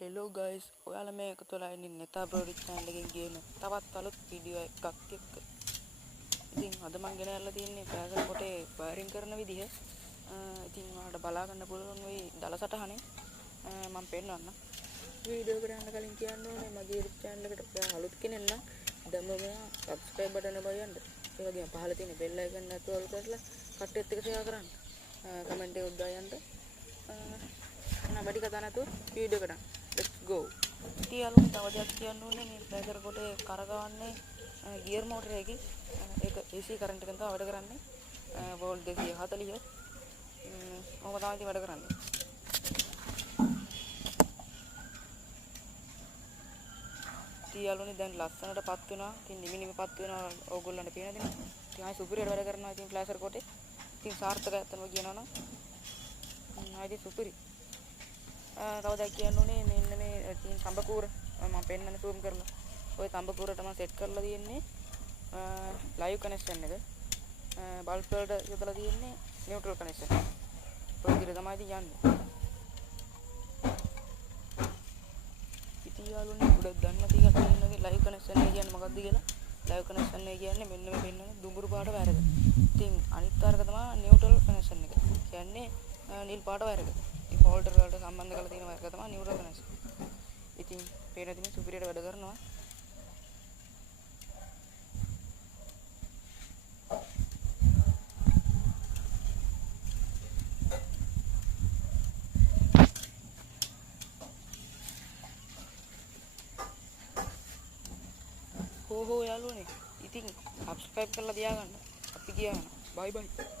Hello guys, ඔයාලා මේ එකතු වෙලා ඉන්නේ නෙතා බ්‍රෝඩි channel එකෙන් ගේන තවත් අලුත් වීඩියෝ එකක් එක්ක. ඉතින් අද මම ගෙනල්ලා තියෙන්නේ ප්ලාසර් කොටේ වයරින් කරන විදිහ. ඉතින් ඔයාලට බලා ගන්න පුළුවන් වෙයි දල සටහනේ. මම පෙන්නන්න. වීඩියෝ එකට යන්න කලින් කියන්න ඕනේ මගේ YouTube channel එකට ඔයා අලුත් කෙනෙක් නම් දැම්මම subscribe button එක බලන්න. ඒ වගේම පහළ තියෙන bell icon එක ඔල් කරලා කට්ටියත් එක්ක share කරන්න. කමෙන්ට් එකක් දායන්න. වැඩි කතා නැතුව වීඩියෝ එකට let's go. ඉතින් යාළුවනේ තව දෙයක් කියන්න ඕනේ මේ ප්ලාසර් කොටේ කරගවන්නේ ගියර් මෝටර් එකේ ඒක AC කරන්ට් එකෙන් තමයි වැඩ කරන්නේ. වෝල්ට් 240 මොකද තමයි වැඩ කරන්නේ. ඉතින් යාළුවනේ දැන් ලස්සනටපත් වෙනවා. ඉතින් නිමිනිමපත් වෙනවා ඕගොල්ලන්ට පේනද නේ. ඉතින් ආයි සුපිරියට වැඩ කරනවා ඉතින් ප්ලාසර් කොටේ. ඉතින් සාර්ථකයි අතනම කියනවා නම් ආයි සුපිරි. තව දෙයක් කියන්න ඕනේ මෙන්න මේ තියෙන තඹ කූර මම පෙන්නන්න zoom කරලා. ওই තඹ කූරට මම සෙට් කරලා තියෙන්නේ ලයිව් කනෙක්ෂන් එක. බල්බ් වලට යොදලා තියෙන්නේ නියුට්‍රල් කනෙක්ෂන්. ඔය විදිහට තමයි ඉතින් යන්නේ. ඉතින් යාළුවනේ උඩ ගන්න තියලා තියෙනගේ ලයිව් කනෙක්ෂන් එක කියන්නේ මොකක්ද කියලා. ලයිව් කනෙක්ෂන් එක කියන්නේ මෙන්න මේ පෙන්නන දුඹුරු පාට වයර් එක. ඉතින් අනිත් වයරක තමයි නියුට්‍රල් කනෙක්ෂන් එක. කියන්නේ නිල් පාට වයර් එක. ෆෝල්ඩර් වලට සම්බන්ධ කරලා තියෙන වයර් එක තමයි නියුට්‍රල් කනෙක්ෂන්. ඉතින් පේන දිනේ සුපිරියට වැඩ කරනවා. හෝ යාළුවනේ ඉතින් subscribe කරලා තියාගන්න. අපි ගියා. bye bye.